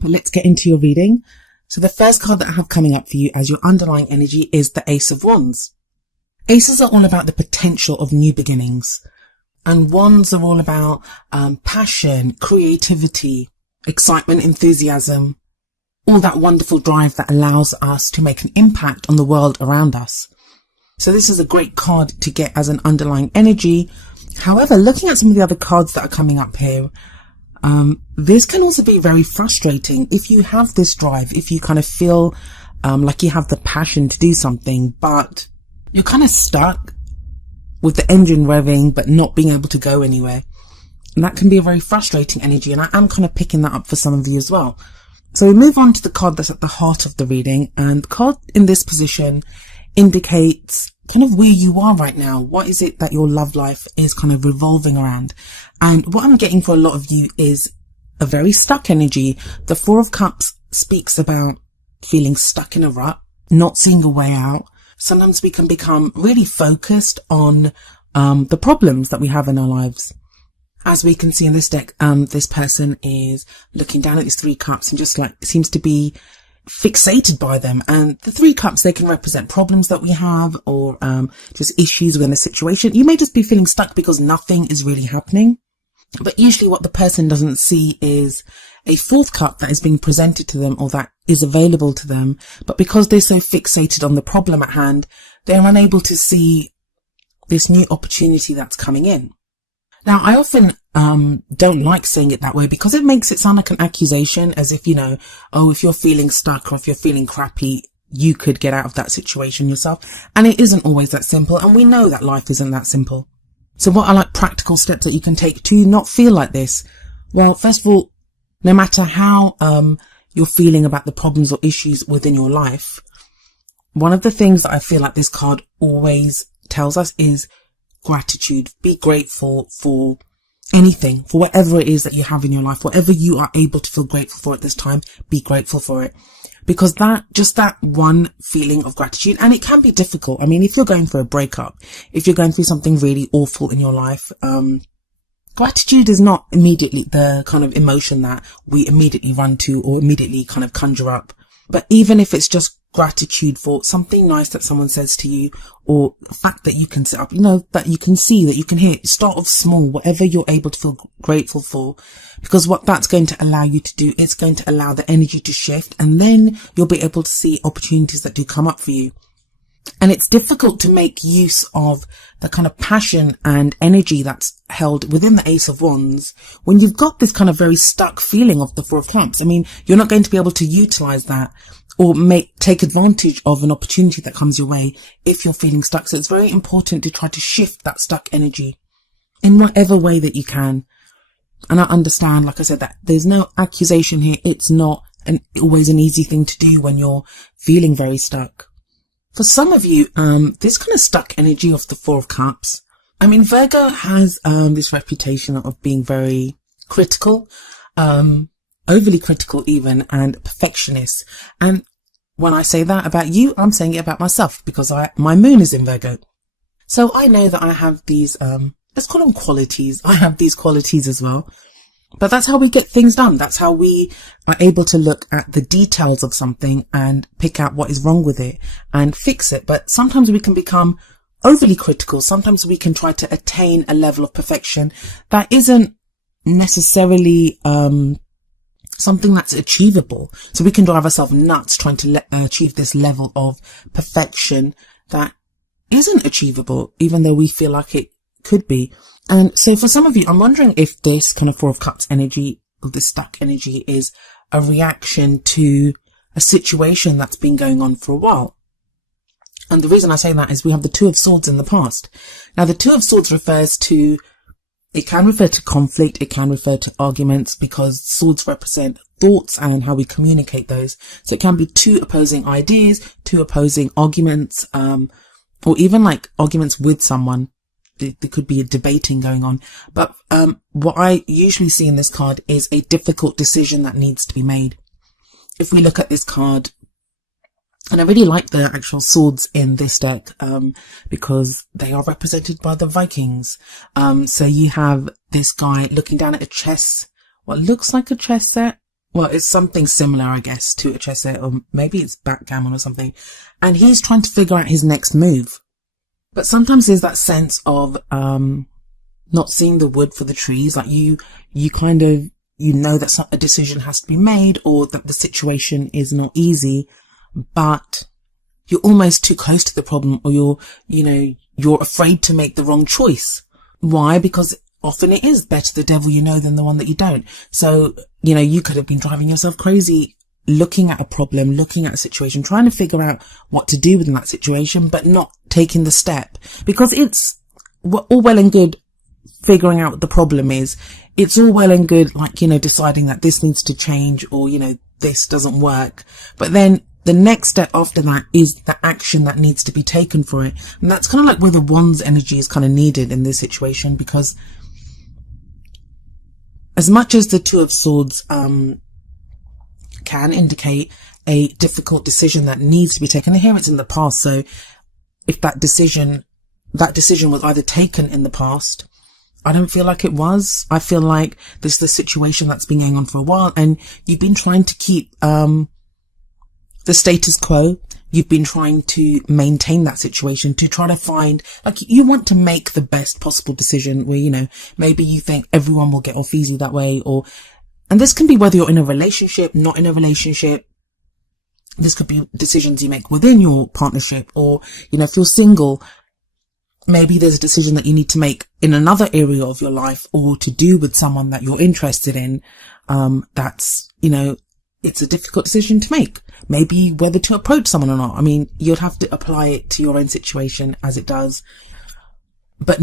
But let's get into your reading. So the first card that I have coming up for you as your underlying energy is the Ace of Wands. Aces are all about the potential of new beginnings. And wands are all about passion, creativity, excitement, enthusiasm, all that wonderful drive that allows us to make an impact on the world around us. So this is a great card to get as an underlying energy. However, looking at some of the other cards that are coming up here, this can also be very frustrating if you have this drive, if you kind of feel like you have the passion to do something, but you're kind of stuck with the engine revving but not being able to go anywhere. And that can be a very frustrating energy, and I am kind of picking that up for some of you as well. So we move on to the card that's at the heart of the reading, and the card in this position indicates kind of where you are right now. What is it that your love life is kind of revolving around? And what I'm getting for a lot of you is a very stuck energy. The Four of Cups speaks about feeling stuck in a rut, not seeing a way out. Sometimes we can become really focused on the problems that we have in our lives. As we can see in this deck, this person is looking down at these three cups and just like seems to be fixated by them. And the three cups, they can represent problems that we have, or just issues within a situation. You may just be feeling stuck because nothing is really happening. But usually what the person doesn't see is a fourth cup that is being presented to them, or that is available to them. But because they're so fixated on the problem at hand, they're unable to see this new opportunity that's coming in. Now, I often don't like saying it that way because it makes it sound like an accusation, as if, you know, oh, if you're feeling stuck or if you're feeling crappy, you could get out of that situation yourself. And it isn't always that simple. And we know that life isn't that simple. So what are like practical steps that you can take to not feel like this? Well, first of all, no matter how you're feeling about the problems or issues within your life, one of the things that I feel like this card always tells us is gratitude. Be grateful for anything, for whatever it is that you have in your life, whatever you are able to feel grateful for at this time, be grateful for it. Because just that one feeling of gratitude, and it can be difficult. I mean, if you're going through a breakup, if you're going through something really awful in your life, gratitude is not immediately the kind of emotion that we immediately run to or immediately kind of conjure up. But even if it's just gratitude for something nice that someone says to you, or the fact that you can set up, you know, that you can see, that you can hear, start off small, whatever you're able to feel grateful for, because what that's going to allow you to do, it's going to allow the energy to shift, and then you'll be able to see opportunities that do come up for you. And it's difficult to make use of the kind of passion and energy that's held within the Ace of Wands when you've got this kind of very stuck feeling of the Four of Cups. I mean, you're not going to be able to utilize that or take advantage of an opportunity that comes your way if you're feeling stuck. So it's very important to try to shift that stuck energy in whatever way that you can. And I understand, like I said, that there's no accusation here. It's not always an easy thing to do when you're feeling very stuck. For some of you, this kind of stuck energy of the Four of Cups. I mean, Virgo has this reputation of being very critical, overly critical even, and perfectionist. And when I say that about you, I'm saying it about myself because my moon is in Virgo. So I know that I have these, let's call them qualities. I have these qualities as well. But that's how we get things done. That's how we are able to look at the details of something and pick out what is wrong with it and fix it. But sometimes we can become overly critical. Sometimes we can try to attain a level of perfection that isn't necessarily something that's achievable. So we can drive ourselves nuts trying to achieve this level of perfection that isn't achievable, even though we feel like it could be. And so for some of you, I'm wondering if this kind of Four of Cups energy, or this stuck energy, is a reaction to a situation that's been going on for a while. And the reason I say that is we have the Two of Swords in the past. Now, the Two of Swords it can refer to conflict, it can refer to arguments, because swords represent thoughts and how we communicate those. So it can be two opposing ideas, two opposing arguments, or even like arguments with someone. There could be a debating going on. But what I usually see in this card is a difficult decision that needs to be made. If we look at this card, and I really like the actual swords in this deck because they are represented by the Vikings. So you have this guy looking down at what looks like a chess set. well, it's something similar, I guess, to a chess set, or maybe it's backgammon or something. And he's trying to figure out his next move. But sometimes there's that sense of, not seeing the wood for the trees. Like you kind of, you know that a decision has to be made, or that the situation is not easy, but you're almost too close to the problem, or you're afraid to make the wrong choice. Why? Because often it is better the devil you know than the one that you don't. So, you could have been driving yourself crazy looking at a problem, looking at a situation, trying to figure out what to do within that situation, but not taking the step. Because it's all well and good figuring out what the problem is. It's all well and good, like, deciding that this needs to change, or, this doesn't work. But then the next step after that is the action that needs to be taken for it. And that's kind of like where the Wands energy is kind of needed in this situation, because as much as the Two of Swords, can indicate a difficult decision that needs to be taken, and here it's in the past. So if that decision was either taken in the past, I don't feel like it was. I feel like this is the situation that's been going on for a while, and you've been trying to keep the status quo. You've been trying to maintain that situation, to try to find, like, you want to make the best possible decision where, maybe you think everyone will get off easy that way, and this can be whether you're in a relationship, not in a relationship. This could be decisions you make within your partnership, or, if you're single, maybe there's a decision that you need to make in another area of your life, or to do with someone that you're interested in. That's, it's a difficult decision to make. Maybe whether to approach someone or not. I mean, you'd have to apply it to your own situation as it does. But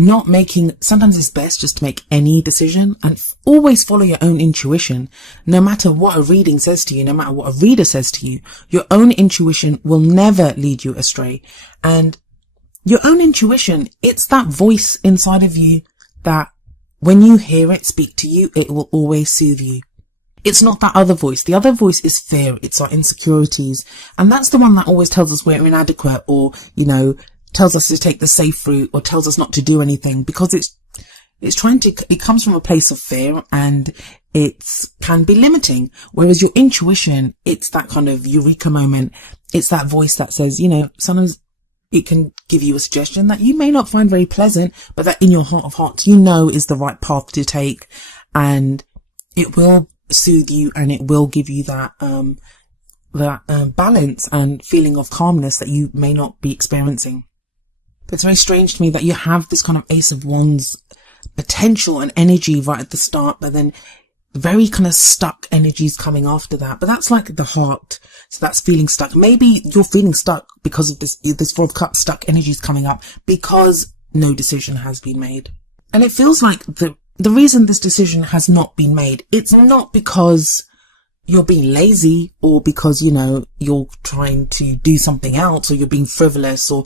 sometimes it's best just to make any decision, and always follow your own intuition. No matter what a reading says to you, no matter what a reader says to you, your own intuition will never lead you astray. And your own intuition, it's that voice inside of you that when you hear it speak to you, it will always soothe you. It's not that other voice. The other voice is fear. It's our insecurities. And that's the one that always tells us we're inadequate, or, tells us to take the safe route, or tells us not to do anything, because it comes from a place of fear, and it can be limiting. Whereas your intuition, it's that kind of eureka moment. It's that voice that says, sometimes it can give you a suggestion that you may not find very pleasant, but that in your heart of hearts, is the right path to take, and it will soothe you, and it will give you that balance and feeling of calmness that you may not be experiencing. But it's very strange to me that you have this kind of Ace of Wands potential and energy right at the start, but then very kind of stuck energies coming after that. But that's like the heart. So that's feeling stuck. Maybe you're feeling stuck because of this Four of Cups stuck energies coming up, because no decision has been made. And it feels like the reason this decision has not been made, it's not because you're being lazy, or because, you're trying to do something else, or you're being frivolous, or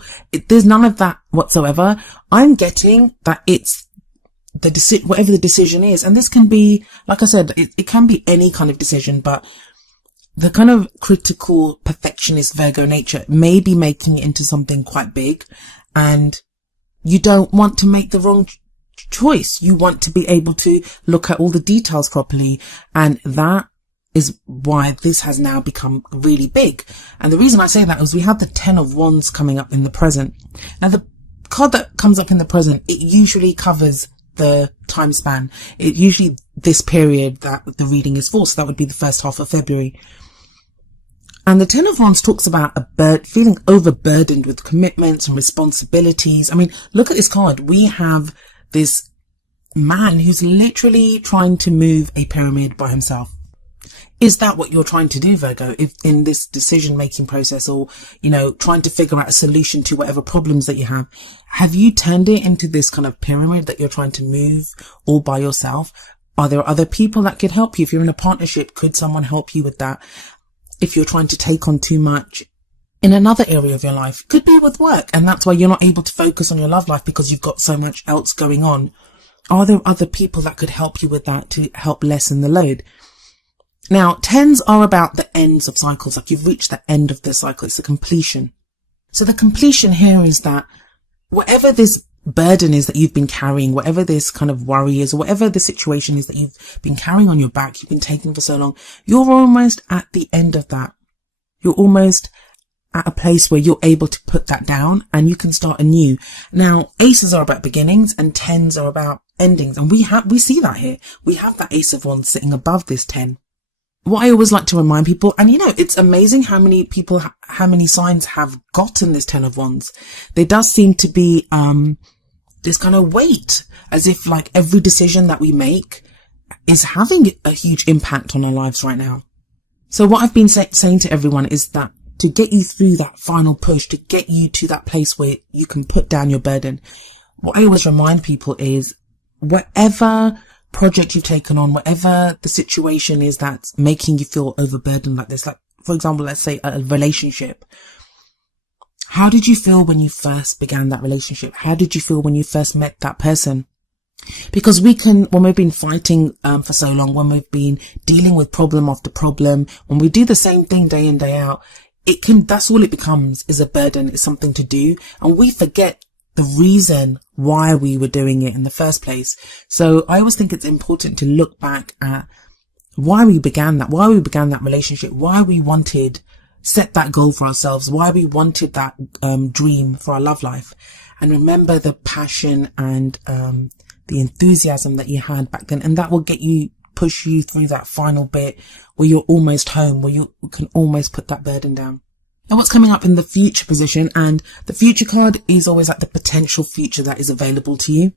there's none of that whatsoever. I'm getting that it's whatever the decision is. And this can be, like I said, it can be any kind of decision, but the kind of critical perfectionist Virgo nature may be making it into something quite big, and you don't want to make the wrong choice. You want to be able to look at all the details properly, and that is why this has now become really big. And the reason I say that is we have the Ten of Wands coming up in the present. Now, the card that comes up in the present, it usually covers the time span. It usually this period that the reading is for, so that would be the first half of February. And the Ten of Wands talks about feeling overburdened with commitments and responsibilities. I mean, look at this card. We have this man who's literally trying to move a pyramid by himself. Is that what you're trying to do, Virgo, if in this decision-making process, or, trying to figure out a solution to whatever problems that you have? Have you turned it into this kind of pyramid that you're trying to move all by yourself? Are there other people that could help you? If you're in a partnership, could someone help you with that? If you're trying to take on too much in another area of your life, could be with work, and that's why you're not able to focus on your love life because you've got so much else going on. Are there other people that could help you with that to help lessen the load? Now, tens are about the ends of cycles, like you've reached the end of the cycle. It's a completion. So the completion here is that whatever this burden is that you've been carrying, whatever this kind of worry is, or whatever the situation is that you've been carrying on your back, you've been taking for so long, you're almost at the end of that. You're almost at a place where you're able to put that down and you can start anew. Now, aces are about beginnings and 10s are about endings. And we see that here. We have that Ace of Wands sitting above this 10. What I always like to remind people, and it's amazing how many people, how many signs have gotten this 10 of Wands. There does seem to be, this kind of weight, as if like every decision that we make is having a huge impact on our lives right now. So what I've been saying to everyone is that to get you through that final push, to get you to that place where you can put down your burden, what I always remind people is whatever project you've taken on, whatever the situation is that's making you feel overburdened like this, like for example, let's say a relationship. How did you feel when you first began that relationship? How did you feel when you first met that person? Because when we've been fighting for so long, when we've been dealing with problem after problem, when we do the same thing day in, day out, that's all it becomes, is a burden. It's something to do. And we forget the reason why we were doing it in the first place. So I always think it's important to look back at why we began that relationship, why we set that goal for ourselves, why we wanted that dream for our love life. And remember the passion and the enthusiasm that you had back then. And that will push you through that final bit where you're almost home, where you can almost put that burden down. And what's coming up in the future position, and the future card is always like the potential future that is available to you.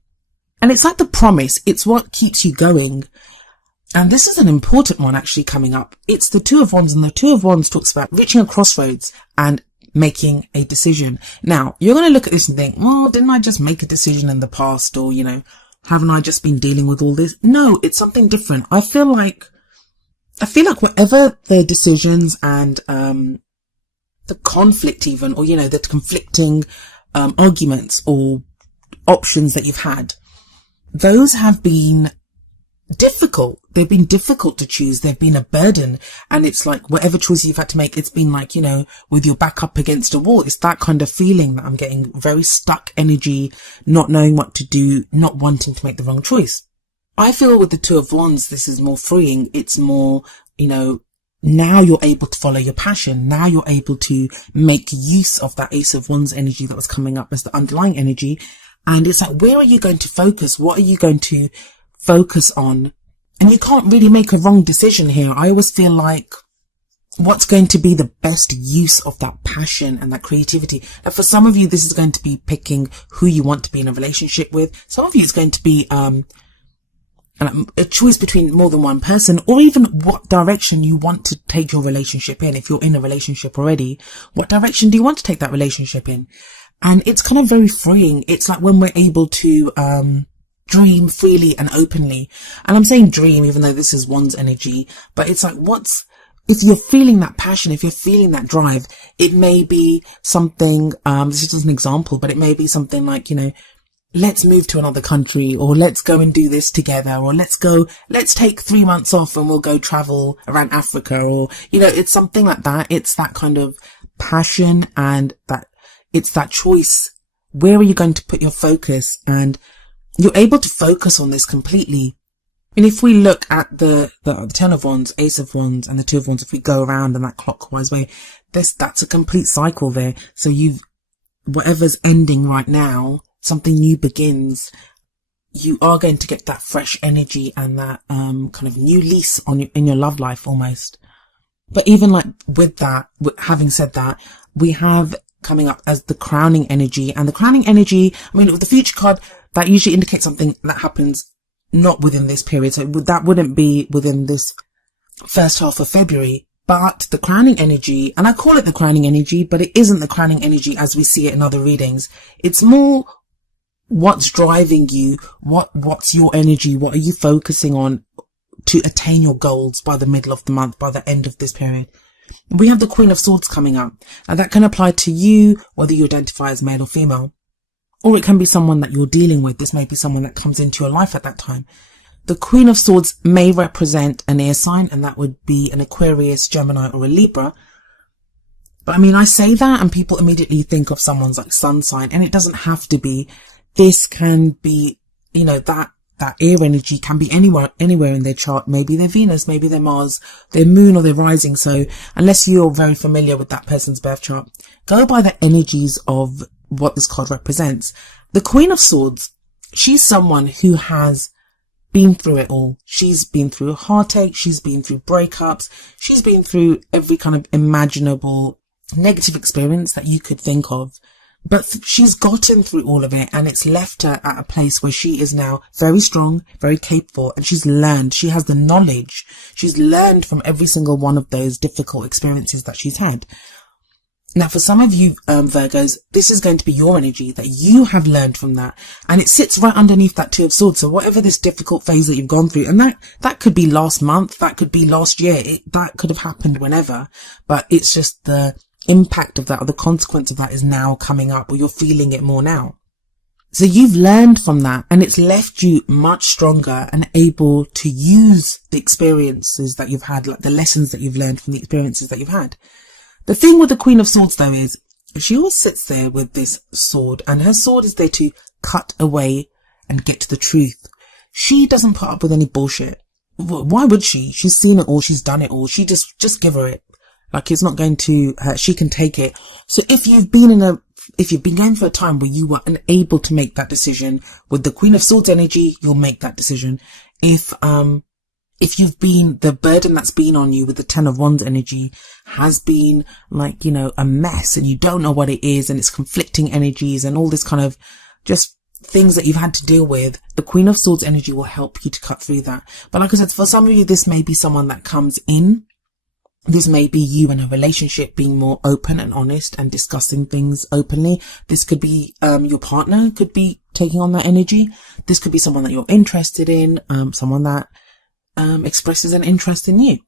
And it's like the promise. It's what keeps you going. And this is an important one actually coming up. It's the Two of Wands, and the Two of Wands talks about reaching a crossroads and making a decision. Now, you're going to look at this and think, well, didn't I just make a decision in the past? Or, haven't I just been dealing with all this? No, it's something different. I feel like whatever the decisions and, the conflict even, or, the conflicting, arguments or options that you've had, those have been difficult. They've been difficult to choose. They've been a burden. And it's like whatever choice you've had to make, it's been like, with your back up against a wall. It's that kind of feeling that I'm getting, very stuck energy, not knowing what to do, not wanting to make the wrong choice. I feel with the Two of Wands, this is more freeing. It's more, now you're able to follow your passion. Now you're able to make use of that Ace of Wands energy that was coming up as the underlying energy. And it's like, where are you going to focus? What are you going to focus on? And you can't really make a wrong decision here. I always feel like what's going to be the best use of that passion and that creativity. Now, for some of you, this is going to be picking who you want to be in a relationship with. Some of you, it's going to be a choice between more than one person, or even what direction you want to take your relationship in. If you're in a relationship already, what direction do you want to take that relationship in? And it's kind of very freeing. It's like when we're able to dream freely and openly. And I'm saying dream, even though this is Wands energy, but it's like, if you're feeling that passion, if you're feeling that drive, it may be something, this is just an example, but it may be something like, let's move to another country, or let's go and do this together, or let's take 3 months off and we'll go travel around Africa, or, it's something like that. It's that kind of passion, and it's that choice. Where are you going to put your focus? And you're able to focus on this completely. And if we look at the Ten of Wands, Ace of Wands, and the Two of Wands, if we go around in that clockwise way, that's a complete cycle there. So whatever's ending right now, something new begins. You are going to get that fresh energy and that kind of new lease in your love life almost. But even like having said that, we have coming up as the crowning energy. And the crowning energy, with the future card, that usually indicates something that happens not within this period. So that wouldn't be within this first half of February. But the crowning energy, and I call it the crowning energy, but it isn't the crowning energy as we see it in other readings. It's more what's driving you, what's your energy, what are you focusing on to attain your goals by the middle of the month, by the end of this period. We have the Queen of Swords coming up, and that can apply to you, whether you identify as male or female, or it can be someone that you're dealing with. This may be someone that comes into your life at that time. The Queen of Swords may represent an air sign, and that would be an Aquarius, Gemini, or a Libra. But I say that and people immediately think of someone's like sun sign, and it doesn't have to be. this can be, that air energy can be anywhere in their chart. Maybe their Venus, maybe their Mars, their moon or their rising. So unless you're very familiar with that person's birth chart, go by the energies of what this card represents. The Queen of Swords, she's someone who has been through it all. She's been through heartache. She's been through breakups. She's been through every kind of imaginable negative experience that you could think of. But she's gotten through all of it, and it's left her at a place where she is now very strong, very capable, and she's learned. She has the knowledge. She's learned from every single one of those difficult experiences that she's had. Now, for some of you, Virgos, this is going to be your energy, that you have learned from that. And it sits right underneath that Two of Swords. So whatever this difficult phase that you've gone through, and that could be last month, that could be last year, that could have happened whenever, but it's just the impact of that, or the consequence of that, is now coming up, or you're feeling it more now. So you've learned from that, and it's left you much stronger and able to use the experiences that you've had, like the lessons that you've learned from the experiences that you've had. The thing with the Queen of Swords, though, is she always sits there with this sword, and her sword is there to cut away and get to the truth. She doesn't put up with any bullshit. Why would she? She's seen it all. She's done it all. She just give her it. Like, it's not going to hurt. She can take it. So if you've been going through a time where you were unable to make that decision, with the Queen of Swords energy, you'll make that decision. If you've been, the burden that's been on you with the Ten of Wands energy has been like, a mess, and you don't know what it is, and it's conflicting energies and all this kind of just things that you've had to deal with, the Queen of Swords energy will help you to cut through that. But like I said, for some of you, this may be someone that comes in. This may be you in a relationship being more open and honest and discussing things openly. This could be your partner could be taking on that energy. This could be someone that you're interested in, someone that expresses an interest in you.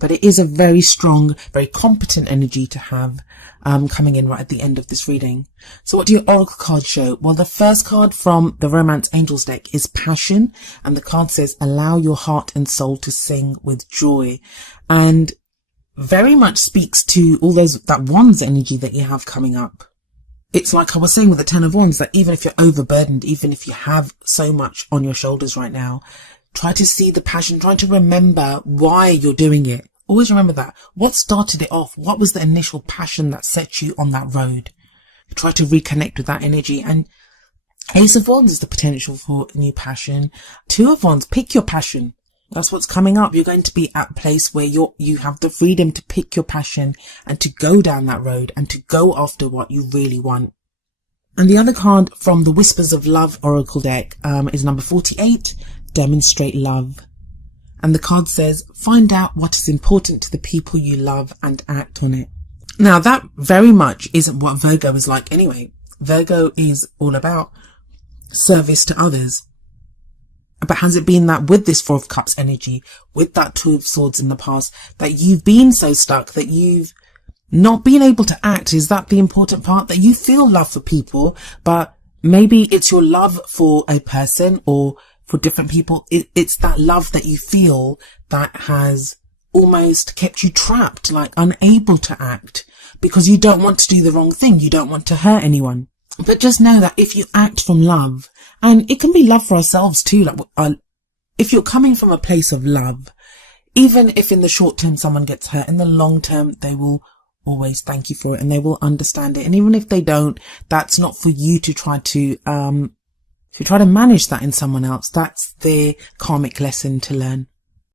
But it is a very strong, very competent energy to have coming in right at the end of this reading. So what do your oracle cards show? Well, the first card from the Romance Angels deck is Passion, and the card says, allow your heart and soul to sing with joy. And very much speaks to all that Wands energy that you have coming up. It's like I was saying with the Ten of Wands, that even if you're overburdened, even if you have so much on your shoulders right now, try to see the passion, try to remember why you're doing it. Always remember that. What started it off? What was the initial passion that set you on that road? Try to reconnect with that energy. And Ace of Wands is the potential for a new passion. Two of Wands, pick your passion. That's what's coming up. You're going to be at a place where you have the freedom to pick your passion and to go down that road and to go after what you really want. And the other card from the Whispers of Love Oracle deck is number 48, Demonstrate Love. And the card says, find out what is important to the people you love and act on it. Now, that very much isn't what Virgo is like anyway. Virgo is all about service to others. But has it been that with this Four of Cups energy, with that Two of Swords in the past, that you've been so stuck that you've not been able to act? Is that the important part? That you feel love for people, but maybe it's your love for a person or for different people. It's that love that you feel that has almost kept you trapped, like unable to act, because you don't want to do the wrong thing. You don't want to hurt anyone. But just know that if you act from love, and it can be love for ourselves too, like if you're coming from a place of love, even if in the short term someone gets hurt, in the long term they will always thank you for it and they will understand it. And even if they don't, that's not for you to try to manage that in someone else. That's their karmic lesson to learn.